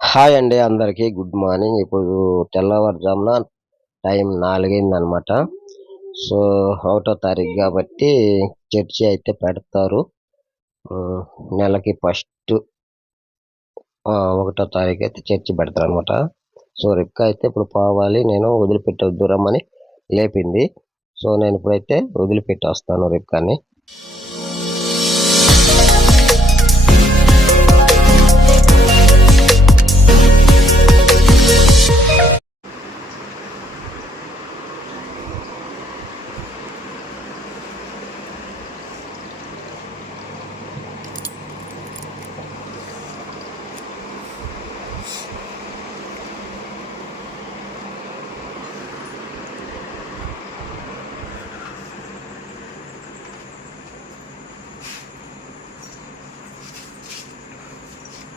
Hi అండి అందరికీ. Good morning. ఇప్పుడు తెల్లవారుజామున టైం నాలుగైంది అనమాట సో ఒకటో తారీఖు కాబట్టి చర్చి అయితే పెడతారు. నెలకి ఫస్ట్ ఒకటో తారీఖు అయితే చర్చి పెడతారు అనమాట సో రిక్క అయితే ఇప్పుడు పోవాలి. నేను వదిలిపెట్ట దూరం అని లేపింది. సో నేను ఇప్పుడైతే వదిలిపెట్టి వస్తాను రిక్కని.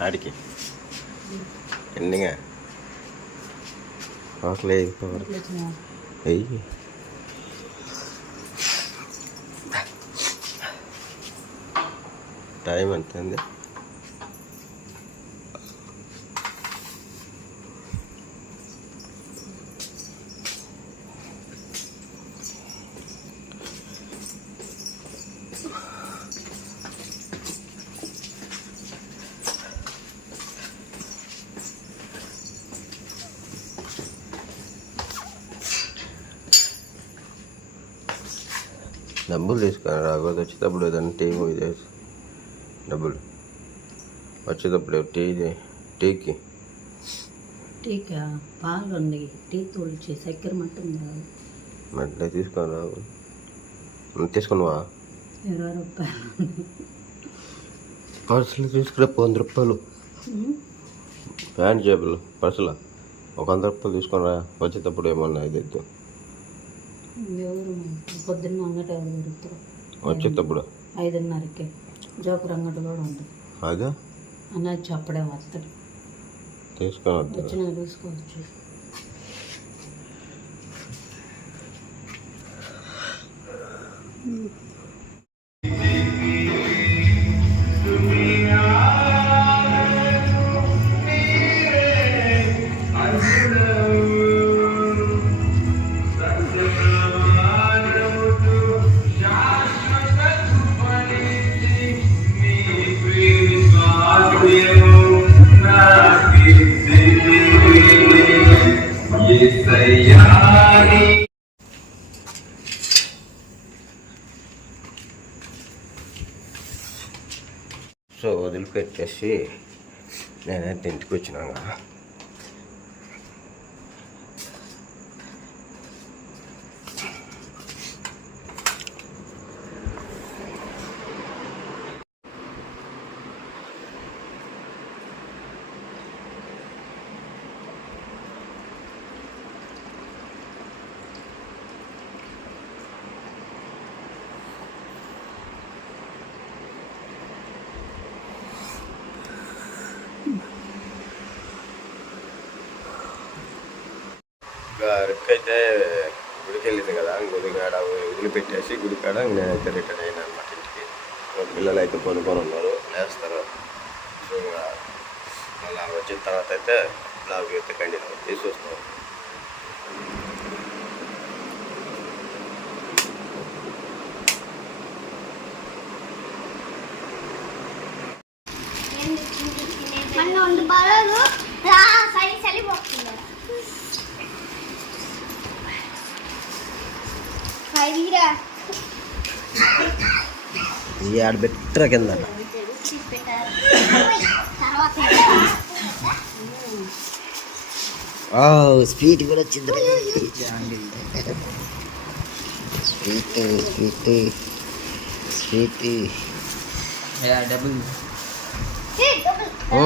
ఆడికి ఎండింగ్ అవట్లేదు వెయ్యి టైం ఎంత ఉంది డబ్బులు రాకపోతే వచ్చేటప్పుడు ఏదైనా టీ చేసి డబ్బులు. వచ్చేటప్పుడు టీ టీకి. టీకా? పాలు ఉంది టీ తోలిచి చక్కెర మట్టం కాదు మళ్ళీ తీసుకొని రావు తీసుకున్నావా ఇరవై రూపాయలు. పర్సులు తీసుకురా వంద రూపాయలు. ప్యాంట్ జేబులు పర్సులా. ఒక వంద రూపాయలు తీసుకొని రా. వచ్చేటప్పుడు ఏమన్నా ఇది పొద్దున్న అంగట వచ్చేటప్పుడు. ఐదున్నరకి. జోకర్ అంగట కూడా ఉంటుంది అదే? అన్నది చెప్పడే వస్తాడు. తీసుకొని వద్దు వచ్చినా చూసుకోవచ్చు సో వచ్చి నేనైతే ఇంటికి రిక్ అయితే గుడికి వెళ్ళింది కదా గుడికాడ వదిలిపెట్టేసి గుడికాడ నేనైతే రిటర్న్ అయినా అనమాట ఇంటికి. పిల్లలు అయితే కొనుక్కొని ఉన్నారు లేస్తారు. సో మళ్ళీ వచ్చిన తర్వాత అయితే బ్లాగ్ అయితే కంటిన్యూ చేసి చూస్తాం ఈ ఆడ బెట్ర కింద తర్వాత స్వీట్ కూడా వచ్చింది స్వీట్ స్వీట్ స్వీట్ డబుల్ ఏ,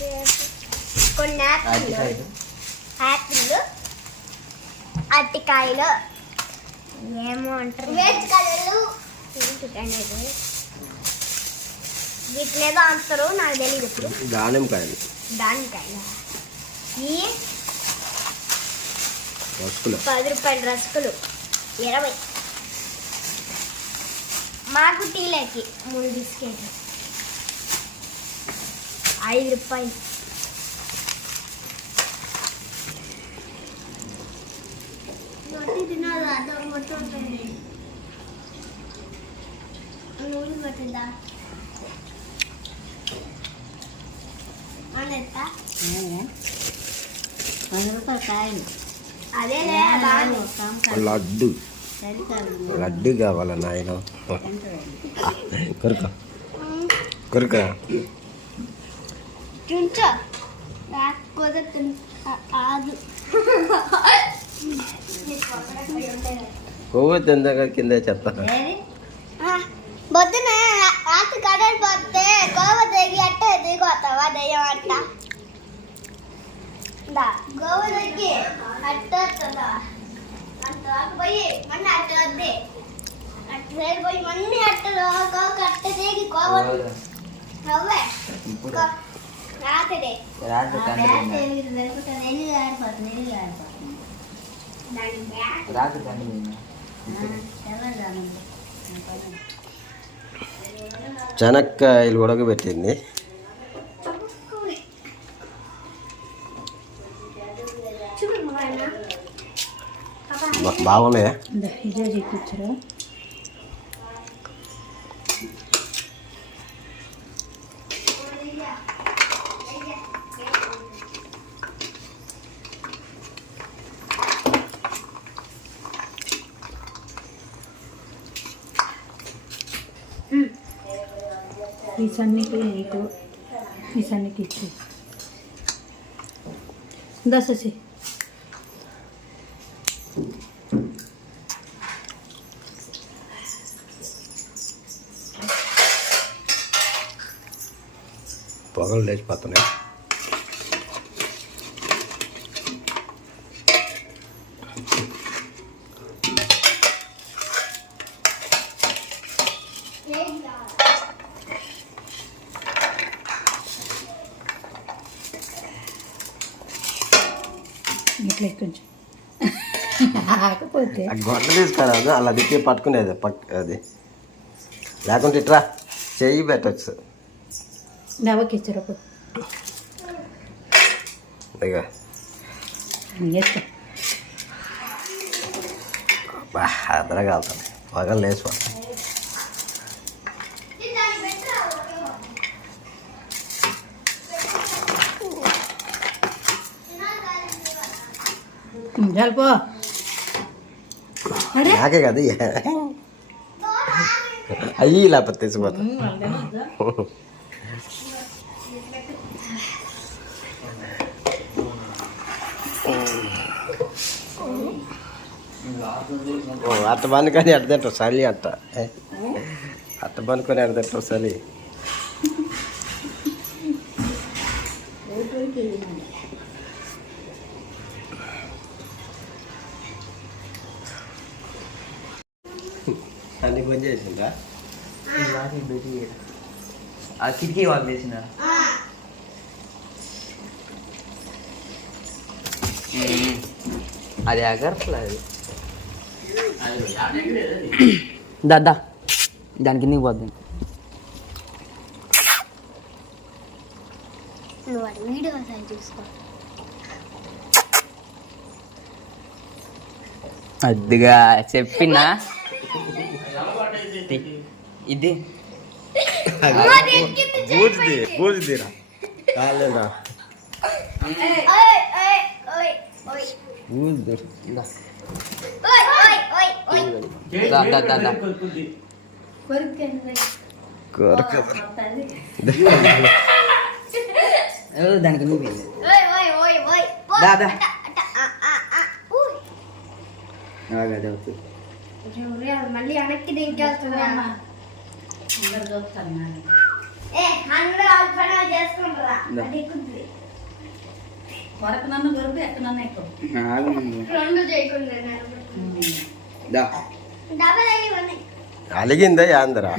కొన్ని యాపిల్లు యాపిల్లు అరటికాయలు. ఏమో అంటారు. అనేది వీటిని ఏదో అంటారు నాకు తెలియదు ఇప్పుడు. దానిమ్మకాయలు. దానికాయ ఈ రసుకులు. పది రూపాయల రసకులు. ఇరవై. మాకు టీలకి మూడు బిస్కెట్లు. ఐదు రూపాయలు. తినాలి? అదో మొత్తం ఉంటుంది. నూనె పట్టిందా లడ్డు. లడ్డు కావాలా నాయన? కొరుక. కొరుక. చుంచో లేకపోతే ఆదు కొవ్వు తిందాక కింద చెత్త పొద్దున ఆత కడలు పోతే గోవ తెగి అట్ట దిగోతావా దయ్యం అట్ట దా గోవ తెగి అట్ట వస్తుందా అంత పోయి మళ్ళీ అట్ట వద్ది అట్ట సైడ్ పోయి మళ్ళీ అట్ట గోవ అట్ట దిగి గోవ నవ్వే రాత్రి రాత్రి తండ్రి ఎన్ని ఆడిపోతుంది ఎన్ని ఆడిపోతుంది దాని బ్యాగ్ రాత్రి తండ్రి తెల్లదాను చెనక్కాయలు ఉడకబెట్టింది చూడు మా ఆయన బా- బాగున్నాయా ఇదే చూపించరు ఈ సన్నికి నీకు ఈ సన్నికి ఇచ్చి దశసి పొగలు లేచిపోతున్నాయి కొంచెం. ఆకపోతే. ఆ గొడ్డ తీసుకురాదు అలా దిక్కి పట్టుకునేది పట్ అది. లేకుంటే ఇట్రా చెయ్యి పెట్టచ్చు. నవ్వకి ఇచ్చారు ఒక ఇక అదరగా వెళ్తాను పొగలు లేచిపోతాయి. జల్పో నాకే కదా అయ్యి లేకపోతే తెచ్చిపోతా ఓ, అట్ట పనుకొని ఎడ తింటావు చలి అట్ట ఏ? అట్ట పనుకొని ఎడ తింటావు చలి పని చేసిందా ఆ. కిటికీ వాళ్ళు వేసిన అది ఎగరట్లే అది? దాదా దాని కిందకి పోద్దాం. వీడియో చూసుకో. అద్దుగా చెప్పినా? ఇది బూజుది బూజుదిరా కాలేదా ఓయ్ ఓయ్ ఓయ్ ఓయ్ బూజుది ఓయ్ ఓయ్ ఓయ్ ఓయ్ దా దా దా దా కొరక ఏ, దానికి నువ్వు వెళ్ళి ఓయ్ ఓయ్ ఓయ్ ఓయ్ దా, దా. అట, అట, ఆ, ఆ, ఆ. ఉయ్. అదే అవుతుంది మళ్ళీ వెనక్కి దింకేస్తున్నా అందరు చూస్తాను నాన్న. ఏ అందరూ ఆ పని చేసుకుంటారా దా. అది ఎక్కుద్ది. కొరకు నన్ను గొరుపు ఎక్క నన్ను ఎక్కువ ఆగు నువ్వు. రెండు చేయకుండా నేను. దా డబల్ అయ్యి ఉన్నాయి అలిగిందా యాందరా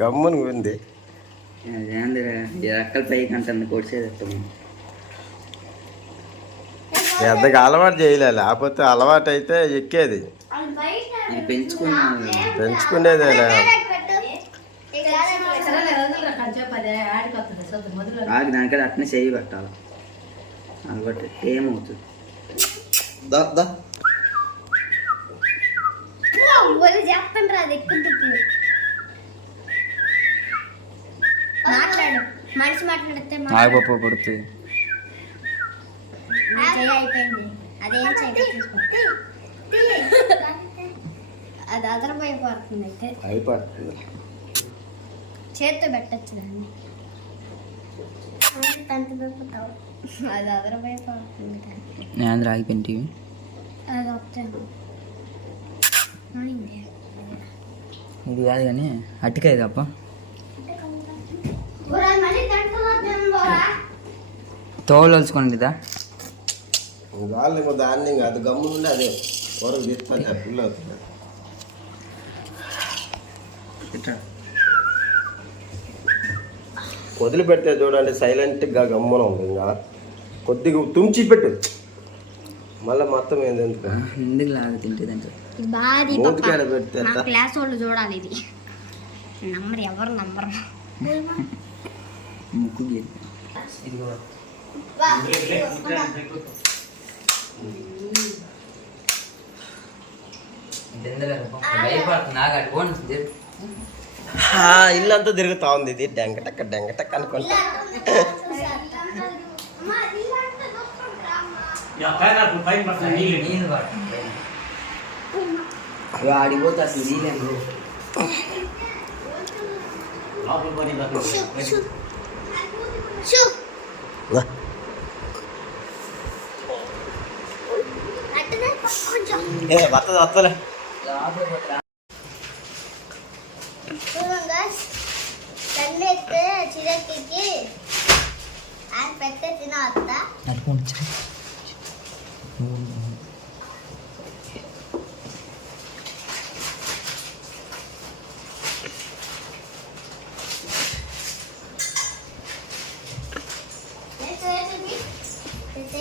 గమ్మున ఉంది అదేంది ఎక్కల పైకి అంటుంది కొడిసేది పెద్దగా అలవాటు చేయలే లేకపోతే అలవాటు అయితే ఎక్కేది ఇది పెంచుకున్నాను. పెంచుకునేదేలే ఆగి దానికది అట్నే చేయి పెట్టాలి. అలవాటు ఏమవుతుంది? దా దా. ఒళ్ళు చెప్తాను అది ఎక్కుద్ది ఇప్పుడు. మాట్లాడు. మనిషి మాట్లాడితే ఆగపప్పు పడుతుంది. అయిపోయింది. అదేం అది అదరమైపోతుంది అయితే. అయిపోతుంది. చేత్తో పెట్టచ్చు దాన్ని. అది అదరమైపోతుంది దాన్ని. నేను ఆగిపోయింది టీవీ. అది వస్తాను ఇది కాదు కానీ అట్టికాయ తప్ప మళ్ళీ తంటలో తినబోరా తోలు వలుచుకోండి కదా వాళ్ళు దాన్ని అది గమ్మునుండి అదే. వరకు తీసుకొని పిల్ల అవుతుంది వదిలిపెడితే చూడండి సైలెంట్గా గమ్మున ఇంకా. కొద్దిగా తుంచి పెట్టు. మళ్ళీ మొత్తం ఏంది ఎందుకు? ఎందుకు లాగా మూతికాడ పెడితే? క్లాస్ వాళ్ళు చూడాలి ఇది. నంబర్ ఎవరు నంబర్ ముక్కు గీత ఇదిగో. భయపడుతుంది ఇల్లంతా తిరుగుతా ఉంది ఇది డెంగటక్క డెంగటక్క అనుకుంటా నీళ్ళు పడుతుంది ఆడిపోతే అసలు నీళ్ళు వా. కొంచెం ఏ వత్తది వత్తలే తన్నెత్తే చిరక్కి ఆయన పెట్టే తినవద్దా? నడుపుకుంటు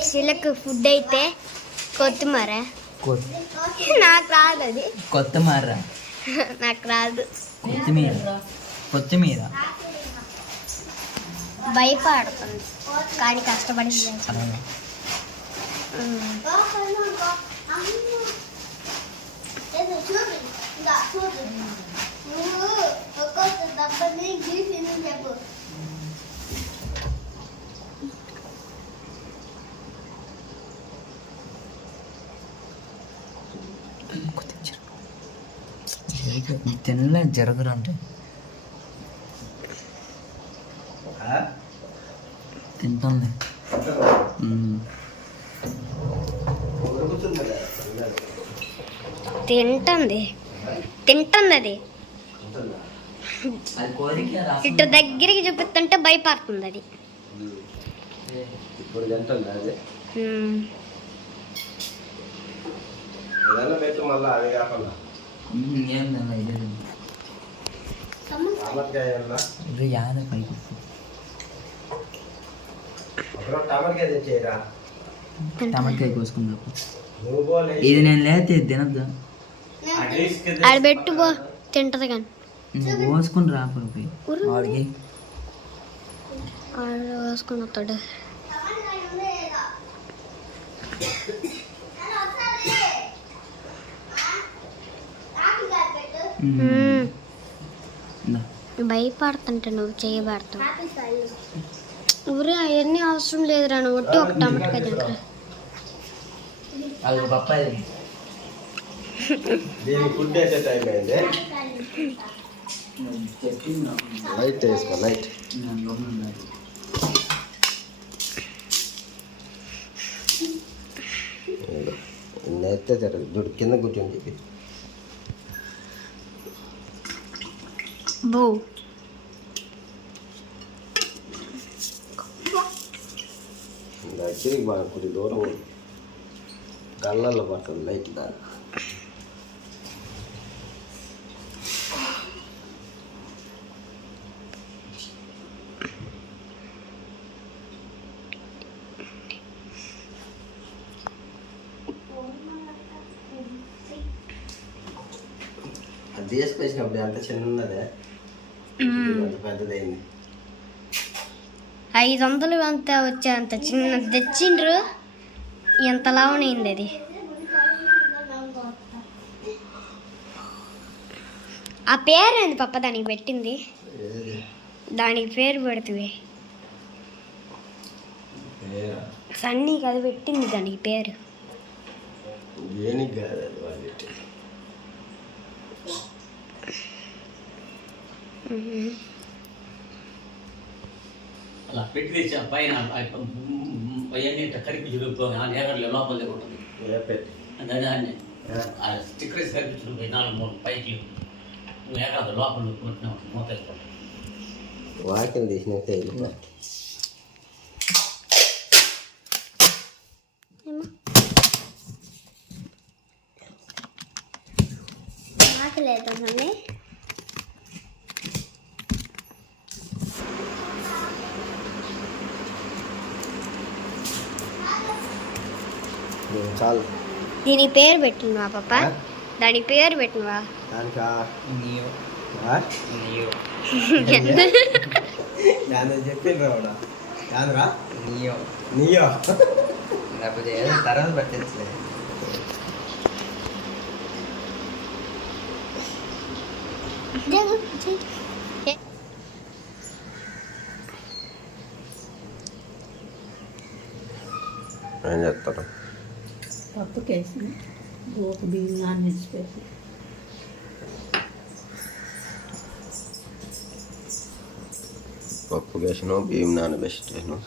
చిలకు ఫుడ్ అయితే కొత్తిమీర. నాకు రాదు అది. కొత్తమీర. నాకు రాదు. కొత్తిమీర. కొత్తిమీర. భయపడుతుంది కానీ కష్టపడి. ఉమ్. తినలే జరగరు అంటే తింటుంది. తింటుంది. తింటుంది అది. ఇటు దగ్గరికి చూపిస్తుంటే భయపడుతుంది అది. ఇప్పుడు తింటుంది అది ఉమ్. ఏదైనా పెట్టు మళ్ళీ అది కాకుండా ఏం తినలే ఇదే టమాటకాయ ఉందా? ఇది యాద పైకి ఒకరోజు టమాటకాయ కోసుకుందా. ఇది నేను లేతే ఇది తినద్దు? ఆడ పెట్టు పో తింటది కానీ. నువ్వు కోసుకుని రా పోయి వాడికి. వస్తాడు. భయపడుతుంటే నువ్వు చేయబడతావు. ఊరే అవన్నీ అవసరం లేదురా నువ్వు ఒట్టి ఒక టమాటా తింటా అది పప్పాయి దీనికి ఫుడ్ వేసే టైం అయింది. చెప్పింది లైట్ వేసుకో లైట్. ఇదే ఎత్తే జరగదు. చూడు కింద కూర్చొని చెప్పి. బో. దగ్గరికి బాగా కొద్ది దూరం ఉంది. కళ్ళల్లో పడుతుంది లైట్ దాని అది తీసుకొచ్చినప్పుడు ఎంత చిన్న ఉన్నదే అంత పెద్దదైంది. ఐదు వందలు అంత వచ్చే అంత చిన్న తెచ్చిండ్రు. ఎంత లావనైంది అది? ఆ పేరు ఏంది పప్ప దానికి పెట్టింది? దానికి పేరు పెడుతుంది? సన్నీ కదా పెట్టింది దానికి పేరు. దేనికి కాదు అది వాళ్ళు అలా పెట్టి తెచ్చి ఆ పైన అవన్నీ ఇట్లా కరిపి చూడిపోయి ఆ నేగర్లు లోపల ఉంటుంది ఏ పెట్టి దాన్ని దాన్ని ఆ స్టిక్కర్స్ కరిపి చూడిపోయి నాలుగు మూడు పైకి మేఘాలు లోపల కొట్టిన మూత వెళ్ళిపోతుంది వాకింగ్ తీసినట్టే వెళ్ళిపోయి ఆకలేదండి చాలు. దీనికి పేరు పెట్టినవా పప్ప దానికి పేరు పెట్టినవా? దానికా? నీయో? నీయో. దాని చెప్పిండ్రా వాడు. కాదురా నీయో. నీయో? లేకపోతే ఏదో తర్వాత పట్టించలే. ఏం చెప్తారు పప్పుకేసి ఒక బియ్యం నానేసి పెట్టి పప్పు వేసిన బియ్యం నానబెట్టేసాను